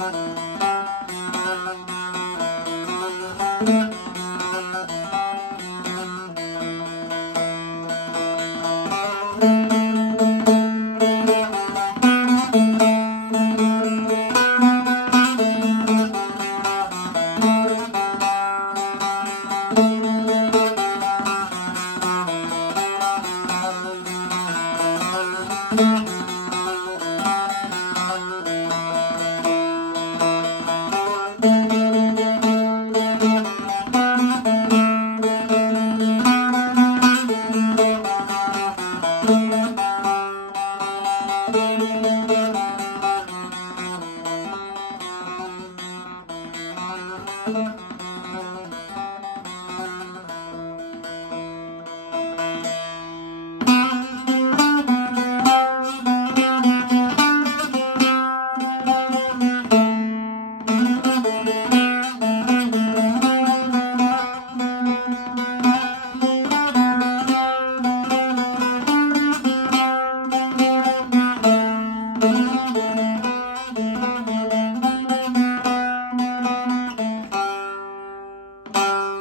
Müzik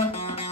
Bye.